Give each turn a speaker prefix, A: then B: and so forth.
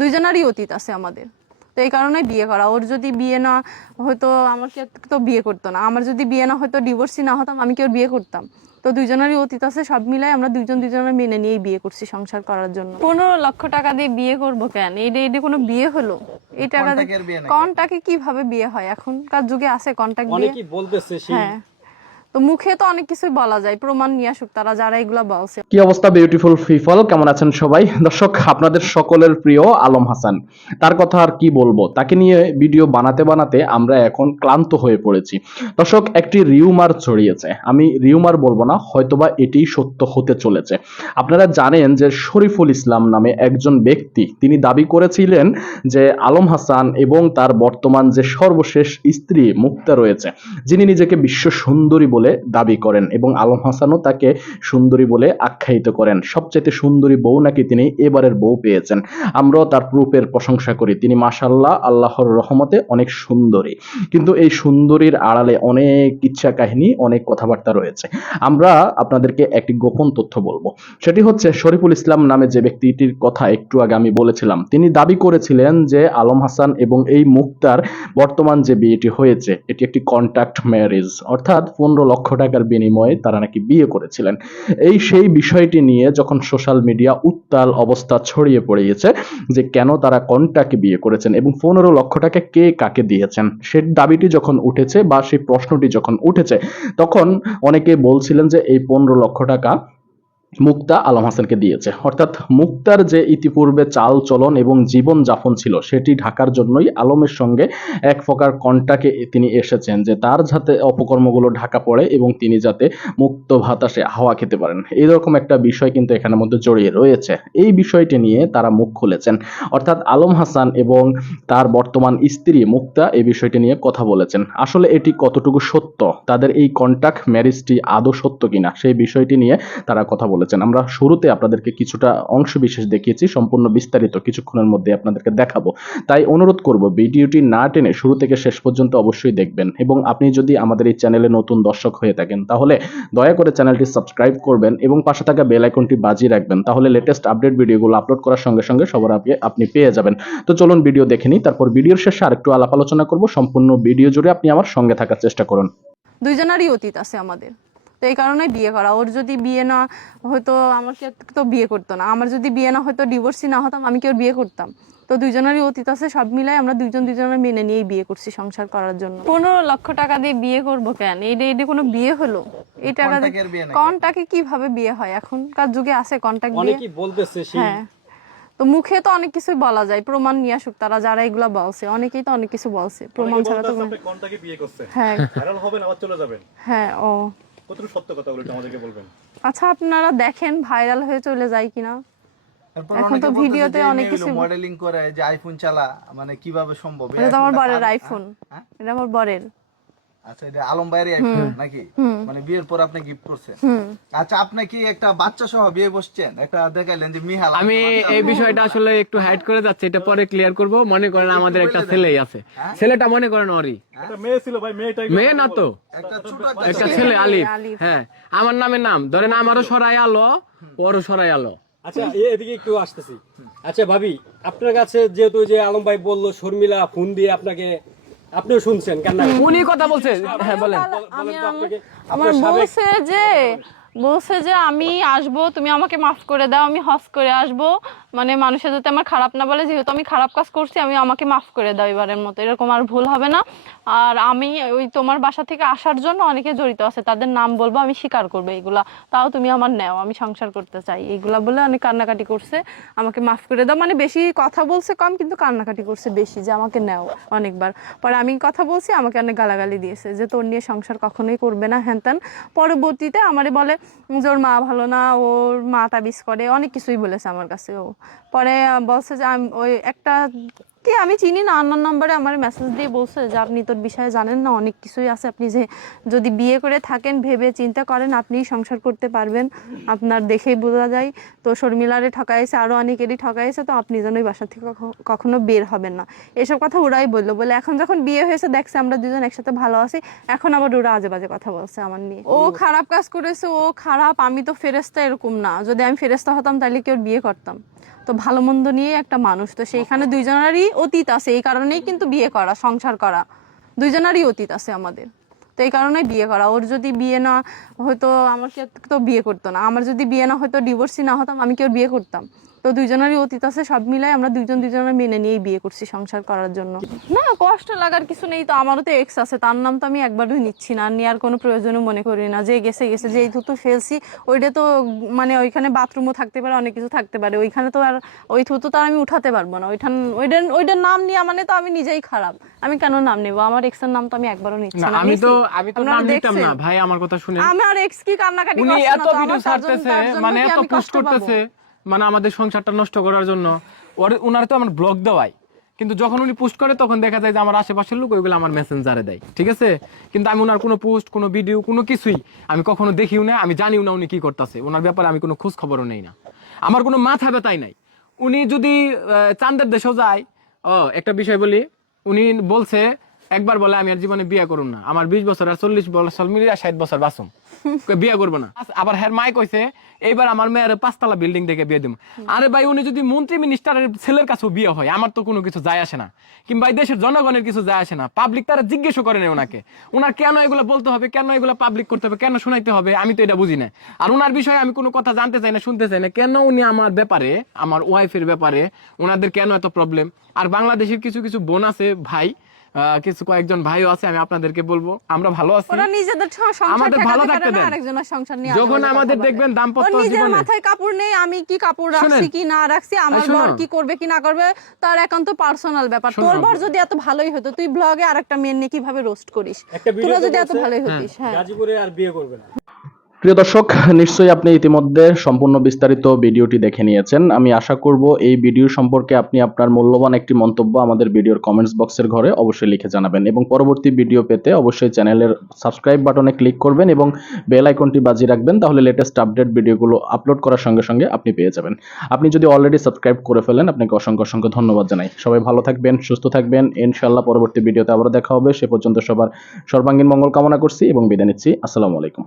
A: দুইজনারই অতীত আছে আমাদের। তো এই কারণে বিয়ে করা। ওর যদি বিয়ে না হয়তো আমাকে তো বিয়ে করতো না। আমার যদি বিয়ে না হয়তো ডিভোর্সই না হতাম আমি কি ওর বিয়ে করতাম? তো দুইজনেরই অতীত আছে সব মিলাই আমরা দুজন দুইজনের মেনে নিয়েই বিয়ে করছি সংসার করার জন্য। পনেরো লক্ষ টাকা দিয়ে বিয়ে করব কেন? এটা এটা কোনো বিয়ে হলো এই টাকা দিয়ে? কন্টাকে কীভাবে বিয়ে হয়? এখনকার যুগে আছে কন্টাক্ট বিয়ে
B: বলতেছে
A: হ্যাঁ। তো মুখে তো অনেক কিছুই বলা যায়, প্রমাণ নিয়ে আসুক তারা যারা এগুলা বলছে।
C: কি অবস্থা বিউটিফুল ফিফল কেমন আছেন সবাই? দর্শক, আপনাদের সকলের প্রিয় আলম হাসান। তার কথা আর কি বলব? তাকে নিয়ে ভিডিও বানাতে বানাতে আমরা এখন ক্লান্ত হয়ে পড়েছি। দর্শক, একটি রিউমার ছড়িয়েছে। আমি রিউমার বলব না, হয়তোবা এটি সত্য হতে চলেছে। আপনারা জানেন যে শরীফুল ইসলাম নামে একজন ব্যক্তি, তিনি দাবি করেছিলেন যে আলম হাসান এবং তার বর্তমান যে সর্বশেষ স্ত্রী মুক্তা রয়েছে, যিনি নিজেকে বিশ্ব সুন্দরী বলে দাবি করেন এবং আলম হাসানও তাকে সুন্দরী বলে আখ্যায়িত করেন। সবচেয়ে সুন্দরী বউ নাকি তিনি এবারের বউ পেয়েছেন। আমরাও তার রূপের প্রশংসা করি। তিনি মাশাল্লাহ আল্লাহর রহমতে অনেক সুন্দরী। কিন্তু এই সুন্দরীর আড়ালে অনেক ইচ্ছা কাহিনী, অনেক কথাবার্তা রয়েছে। আমরা আপনাদেরকে একটি গোপন তথ্য বলব। সেটি হচ্ছে শরীফুল ইসলাম নামে যে ব্যক্তিটির কথা একটু আগে আমি বলেছিলাম, তিনি দাবি করেছিলেন যে আলম হাসান এবং এই মুক্তার বর্তমান যে বিয়েটি হয়েছে, এটি একটি কন্ট্যাক্ট ম্যারেজ, অর্থাৎ পনেরো লক্ষ টাকার বিনিময়ে তারা নাকি বিয়ে করেছিলেন। এই সেই বিষয়টি নিয়ে যখন সোশ্যাল মিডিয়া উত্তাল অবস্থা ছড়িয়ে পড়িয়েছে যে কেন তারা কোনটাকে বিয়ে করেছেন এবং পনেরো লক্ষ টাকা কে কাকে দিয়েছেন, সে দাবিটি যখন উঠেছে বা সেই প্রশ্নটি যখন উঠেছে, তখন অনেকে বলছিলেন যে এই পনেরো লক্ষ টাকা মুক্তা আলম হাসানকে দিয়েছে। অর্থাৎ মুক্তার যে ইতিপূর্বে চাল চলন এবং জীবন যাপন ছিল, সেটি ঢাকার জন্যই আলমের সঙ্গে এক প্রকার কন্টাকে তিনি এসেছেন যে তার যাতে অপকর্মগুলো ঢাকা পড়ে এবং তিনি যাতে মুক্ত ভাতাসে হাওয়া খেতে পারেন। এইরকম একটা বিষয় কিন্তু এখানের মধ্যে জড়িয়ে রয়েছে। এই বিষয়টি নিয়ে তারা মুখ খুলেছেন। অর্থাৎ আলম হাসান এবং তার বর্তমান স্ত্রী মুক্তা এই বিষয়টি নিয়ে কথা বলেছেন। আসলে এটি কতটুকু সত্য? তাদের এই কন্টাক্ট ম্যারেজটি আদৌ সত্য কিনা? সেই বিষয়টি নিয়ে তারা কথা বলেছেন। আমরা শুরুতে আপনাদেরকে কিছুটা অংশ বিশেষ দেখিয়েছি, সম্পূর্ণ বিস্তারিত কিছুক্ষণের মধ্যে আপনাদেরকে দেখাবো। তাই অনুরোধ করব, ভিডিওটি না টেনে শুরু থেকে শেষ পর্যন্ত অবশ্যই দেখবেন এবং আপনি যদি আমাদের এই চ্যানেলে নতুন দর্শক হয়ে থাকেন, তাহলে দয়া করে চ্যানেলটি সাবস্ক্রাইব করবেন এবং পাশে থাকা বেল আইকনটি বাজিয়ে রাখবেন, তাহলে লেটেস্ট আপডেট ভিডিওগুলো আপলোড করার সঙ্গে সঙ্গে সবার আগে আপনি পেয়ে যাবেন। তো চলুন ভিডিও দেখে নিই, তারপর ভিডিওর শেষে আরেকটু আলাপ আলোচনা করব। সম্পূর্ণ ভিডিও জুড়ে আপনি আমার সঙ্গে থাকার চেষ্টা করুন।
A: দুইজনারই অতীত আছে আমাদের। তো এই কারণে বিয়ে করা। ওর যদি বিয়ে না হয়তো আমাকে তো বিয়ে করতো না। আমার যদি বিয়ে না হয়তো ডিভোর্সই না হতাম আমি কি ওর বিয়ে করতাম? তো দুজনেরই অতীত আছে সব মিলাই আমরা দুজন দুইজনের মেনে নিয়েই বিয়ে করছি সংসার করার জন্য। পনেরো লক্ষ টাকা দিয়ে বিয়ে করব কেন? এটা এটা কোনো বিয়ে হলো? এই টাকা দিয়ে? কন্টাকে কীভাবে বিয়ে হয়? এখনকার যুগে আছে কন্টাক্ট বিয়ে।
B: বলতেছে
A: হ্যাঁ। তো মুখে তো অনেক কিছুই বলা যায় প্রমাণ নিয়ে আসুক তারা যারা এগুলো বলছে। অনেকেই তো অনেক কিছু বলছে প্রমাণ ছাড়া তো হ্যাঁ।
D: ভাইরাল হবেন আবার চলে যাবেন।
A: হ্যাঁ ও।
D: কতটুকু সত্য কথা বলতে আমাদেরকে বলবেন?
A: আচ্ছা আপনারা দেখেন ভাইরাল হয়ে চলে যায় কিনা। এখন তো ভিডিওতে অনেক কিছু-
E: মডেলিং করে যে আইফোন চালা মানে কীভাবে সম্ভব?
A: এটা তো আমার বরের আইফোন
E: হ্যাঁ?
A: এটা আমার বরের।
E: আচ্ছা এটা আলম ভাইয়ের নাকি? মানে বিয়ের পর আপনি গিফট করছেন। আচ্ছা আপনি কি একটা বাচ্চা সহ বিয়ে বসছেন? একটা দেখাইলেন যে মিহাল
F: আমি এই বিষয়টা আসলে একটু হাইড করে যাচ্ছি এটা পরে ক্লিয়ার করব। মনে করেন আমাদের একটা ছেলেই আছে। ছেলেটা মনে করেন ওরই
D: মেয়ে ছিল ভাই মেয়েটাই
F: মেয়ে না তো।
E: একটা
F: ছেলে আলিফ।
A: আলিফ।
F: হ্যাঁ। আমার নামের নাম। ধরেন আমারও সরাই আলো ওরও সরাই আলো।
B: আচ্ছা এদিকে একটু আসতেছি। আচ্ছা ভাবি আপনার কাছে যেহেতু যে আলম ভাই বলল শর্মিলা ফোন দিয়ে আপনাকে আপনিও শুনছেন কান্না
F: উনি কথা বলছে। হ্যাঁ বলেন।
A: আমি আমার বলছে যে বলছে যে আমি আসব তুমি আমাকে মাফ করে দাও আমি হজ করে আসব। মানে মানুষের যাতে আমার খারাপ না বলে, যেহেতু আমি খারাপ কাজ করছি, আমি আমাকে মাফ করে দাও এবারের মতো। এরকম আর ভুল হবে না। আর আমি ওই তোমার বাসা থেকে আসার জন্য অনেকে জড়িত আছে, তাদের নাম বলব, আমি স্বীকার করব এগুলা। তাও তুমি আমার নেও, আমি সংসার করতে চাই। এইগুলা বলে অনেক কান্নাকাটি করছে, আমাকে মাফ করে দাও। মানে বেশি কথা বলছে কম, কিন্তু কান্নাকাটি করছে বেশি, যে আমাকে নেও অনেকবার। পরে আমি কথা বলছি, আমাকে অনেক গালাগালি দিয়েছে, যে তোর নিয়ে সংসার কখনোই করবে না, হ্যান ত্যান। পরবর্তীতে আমারে বলে যে ওর মা ভালো না, ওর মা তাবিজ করে। অনেক কিছুই বলেছে আমার কাছে ও। পরে বলছে যে আমি ওই একটা কি আমি চিনি না আন্নার নম্বরে আমার মেসেজ দিয়ে বলছে যে, আপনি তোর বিষয়ে জানেন না, অনেক কিছুই আছে। আপনি যে, যদি বিয়ে করে থাকেন, ভেবে চিন্তা করেন, আপনিই সংসার করতে পারবেন। আপনার দেখেই বোঝা যায়। তো শর্মিলারে ঠকাইছে আরও অনেকেরই ঠকাইছে, তো আপনি যেন ওই বাসা থেকে কখনো- বের হবেন না। এসব কথা ওরাই বলল। বলে, এখন যখন বিয়ে হয়েছে, দেখছে আমরা দুজন একসাথে ভালো আছি। এখন আবার ওরা আজে বাজে কথা বলছে আমার নিয়ে। ও খারাপ কাজ করেছে, ও খারাপ। আমি তো ফেরেস্তা এরকম না। যদি আমি ফেরেস্তা হতাম, তাহলে কি ওর বিয়ে করতাম? তো ভালো মন্দ নিয়ে একটা মানুষ। তো সেইখানে দুইজনেরই অতীত আছে, এই কারণেই কিন্তু বিয়ে করা, সংসার করা। দুইজনারই অতীত আছে আমাদের। তো এই কারণে বিয়ে করা। ওর যদি বিয়ে না হয়তো আমাকে তো বিয়ে করতো না। আমার যদি বিয়ে না হয়তো ডিভোর্সই না হতাম, আমি কেউ বিয়ে করতাম? তো দুইজনেরই অতীত আছে সব মিলাই আমরা দুইজন দুইজনের মেনে নিয়েই বিয়ে করছি সংসার করার জন্য। না কষ্ট লাগার কিছু নেই তো আমারও তো এক্স আছে তার নাম তো আমি একবারও নিচ্ছি না আর নেওয়ার কোনো প্রয়োজনও মনে করি না যে গেছে গেছে যে এই থুতু ফেলছি ওইটা তো মানে ওইখানে বাথরুমও থাকতে পারে অনেক কিছু থাকতে পারে ওইখানে তো আর ওই থুতু তো আর আমি উঠাতে পারব না ওইখান ওইটার ওইটার নাম নেওয়া মানে তো আমি নিজেই খারাপ আমি কেন নাম নেব? আমার এক্সের নাম তো আমি একবারও নিচ্ছি
F: না আমি তো আমি তো নাম নিতাম না ভাই আমার কথা শুনে
A: আমার এক্স কি কান্নাকাটি করছে না
F: এত
A: তো,
F: ভিডিও
A: আমার তার জন্য-
F: ছাড়তেছে মানে এত পোস্ট
A: কষ্ট
F: করতেছে। মানে আমাদের সংসারটা নষ্ট করার জন্য। ওর, উনার তো আমার ব্লগ দেওয়াই। কিন্তু যখন উনি পোস্ট করে, তখন দেখা যায় যে আমার আশেপাশের লোক ওইগুলো আমার মেসেঞ্জারে দেয়। ঠিক আছে? কিন্তু আমি ওনার কোনো পোস্ট কোনো ভিডিও কোনো কিছুই আমি কখনো দেখিও না, আমি জানিও না উনি কি করতেছে। ওনার ব্যাপারে আমি কোনো খোঁজ খবরও নেই না। আমার কোনো মাথা ব্যথাই নাই। উনি যদি চান্দের দেশেও যায়, ও, একটা বিষয় বলি, উনি বলছে একবার বলে আমি আর জীবনে বিয়ে করুন না। আমার বিশ বছর আর চল্লিশ বছর মিলিয়ে ষাট বছর বাসুম বিয়ে করব না। আবার হ্যার মাই কইছে, এইবার আমার মেয়ের পাঁচতলা বিল্ডিং দেখে বিয়ে দিব আরে ভাই, উনি যদি মন্ত্রী মিনিস্টারের ছেলের কাছেও বিয়ে হয়, আমার তো কোনো কিছু যায় আসে না। কিংবা দেশের জনগণের কিছু যায় আসে না। পাবলিক তারা জিজ্ঞেসও করে না ওনাকে। ওনার কেন এগুলো বলতে হবে, কেন এগুলো পাবলিক করতে হবে, কেন শোনাইতে হবে, আমি তো এটা বুঝি না। আর ওনার বিষয়ে আমি কোনো কথা জানতে চাই না, শুনতে চাই না। কেন উনি আমার ব্যাপারে, আমার ওয়াইফের ব্যাপারে ওনাদের কেন এত প্রবলেম আর বাংলাদেশের কিছু কিছু বোন আছে ভাই কিছু কয়েকজন ভাইও আছে আমি আপনাদেরকে বলব। আমরা ভালো আছি।
A: ওরা নিজেদের সংসার
F: আমাদের ভালো থাকতে দেন।
A: আরেকজনের সংসার নিয়ে
F: যখন আমাদের দেখবেন দাম্পত্য
A: জীবনে। নিজের মাথায় কাপড় নেই আমি কি কাপড় রাখছি কি না রাখছি আমার। বর কি করবে কি না করবে তার একান্ত পার্সোনাল ব্যাপার। তোর বর যদি এত ভালোই হতো তুই ব্লগে আরেকটা মেয়ে নিয়ে কীভাবে রোস্ট করিস?
B: তুই
A: তোরা যদি এত ভালোই হতিস হ্যাঁ।
B: গাজীপুরে আর বিয়ে করবে না।
C: প্রিয় দর্শক, নিশ্চয়ই আপনি ইতিমধ্যে সম্পূর্ণ বিস্তারিত ভিডিওটি দেখে নিয়েছেন। আমি আশা করব এই ভিডিও সম্পর্কে আপনি আপনার মূল্যবান একটি মন্তব্য আমাদের ভিডিওর কমেন্টস বক্সের ঘরে অবশ্যই লিখে জানাবেন এবং পরবর্তী ভিডিও পেতে অবশ্যই চ্যানেলের সাবস্ক্রাইব বাটনে ক্লিক করবেন এবং বেল আইকনটি বাজিয়ে রাখবেন, তাহলে লেটেস্ট আপডেট ভিডিওগুলো আপলোড করার সঙ্গে সঙ্গে আপনি পেয়ে যাবেন। আপনি যদি অলরেডি সাবস্ক্রাইব করে ফেলেন, আপনাকে অসংখ্য অসংখ্য ধন্যবাদ জানাই। সবাই ভালো থাকবেন, সুস্থ থাকবেন। ইনশাআল্লাহ পরবর্তী ভিডিওতে আবার দেখা হবে। সে পর্যন্ত সবার সর্বাঙ্গীন মঙ্গল কামনা করছি এবং বিদায় নিচ্ছি। আসসালামু আলাইকুম।